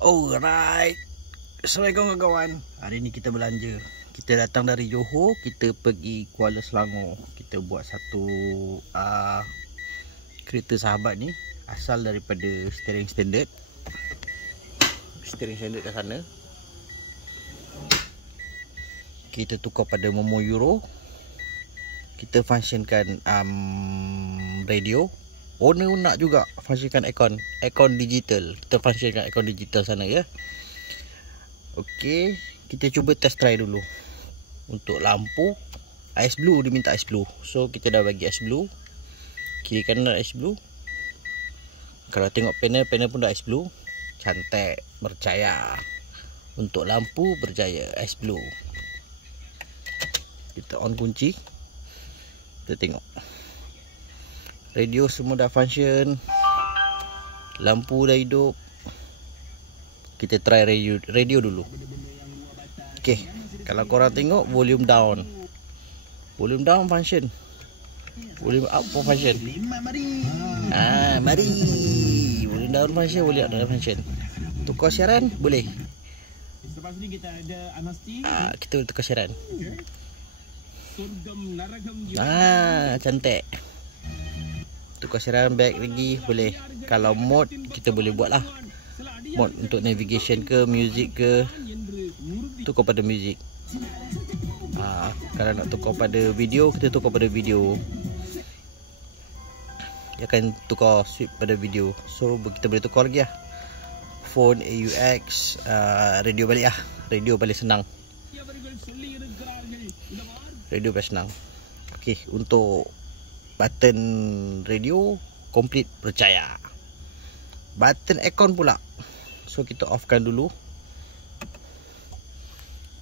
Alright. Assalamualaikum kawan-kawan. Hari ni kita belanja. Kita datang dari Johor, kita pergi Kuala Selangor. Kita buat satu kereta sahabat ni asal daripada steering standard. Steering standard kat sana. Kita tukar pada Momo Euro. Kita functionkan radio. Owner nak juga functionkan aircon digital. Kita functionkan aircon digital sana ya. Okey, kita cuba test try dulu. Untuk lampu ice blue, dia minta ice blue. So kita dah bagi ice blue. Kiri kanan ice blue. Kalau tengok panel pun dah ice blue. Cantik, berjaya. Untuk lampu berjaya ice blue. Kita on kunci. Kita tengok. Radio semua dah function. Lampu dah hidup. Kita try radio dulu. Okey, kalau korang tengok volume down. Volume down function. Volume up pun function. Mari. Volume down function, volume up function. Tukar siaran boleh. Lepas ni kita ada anasti. Kita boleh tukar siaran. Surgam naragam juga. Cantik. Tukar siaran back lagi boleh. Kalau mode kita boleh buat lah. Mode untuk navigation ke, music ke. Tukar pada music. Kalau nak tukar pada video, kita tukar pada video. Dia akan tukar switch pada video. So kita boleh tukar lagi lah. Phone, AUX, radio balik lah. Radio paling senang. Radio paling senang. Okay, untuk button radio complete percaya. Button aircon pula. So kita offkan dulu.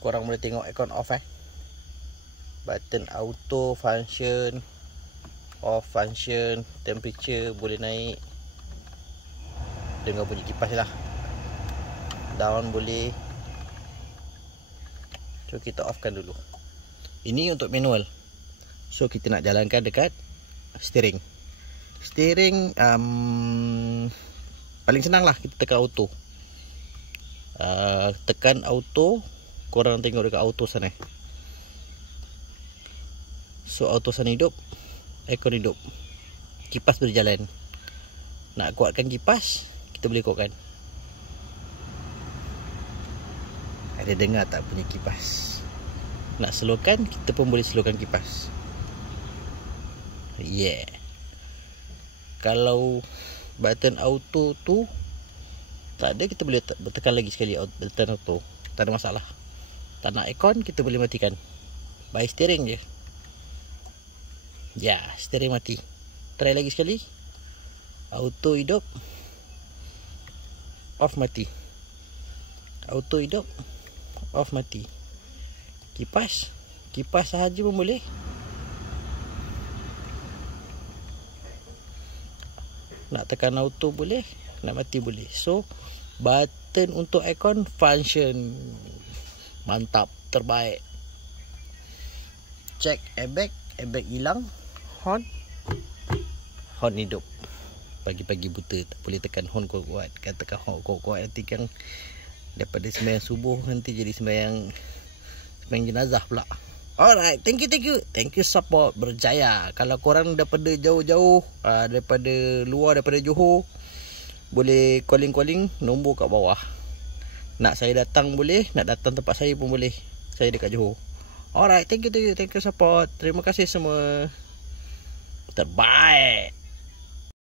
Korang boleh tengok aircon off Button auto function, off function, temperature boleh naik. Dengar bunyi kipas lah. Down boleh. So kita offkan dulu. Ini untuk manual. So kita nak jalankan dekat steering. Steering paling senang lah, kita tekan auto. Tekan auto. Korang tengok dekat auto sana. So auto sana hidup, aircon hidup, kipas berjalan. Nak kuatkan kipas, kita boleh kuatkan. Ada dengar tak punya kipas? Nak slowkan, kita pun boleh slowkan kipas. Yeah. Kalau button auto tu tak ada, kita boleh tekan lagi sekali button auto. Tak ada masalah. Tak nak aircon, kita boleh matikan. By steering je. Ya, steering mati. Try lagi sekali. Auto hidup. Off mati. Auto hidup. Off mati. Kipas. Kipas sahaja pun boleh. Nak tekan auto boleh, nak mati boleh. So button untuk aircon function. Mantap, terbaik. Check airbag, airbag hilang. Horn hidup. Pagi-pagi buta tak boleh tekan horn kuat-kuat. Kan tekan horn kuat-kuat nanti kan daripada sembahyang subuh nanti jadi sembahyang jenazah pula. Alright, thank you support, berjaya. Kalau korang daripada jauh-jauh, daripada luar, daripada Johor, boleh calling nombor kat bawah. Nak saya datang boleh, nak datang tempat saya pun boleh. Saya dekat Johor. Alright, thank you support. Terima kasih semua. Terbaik.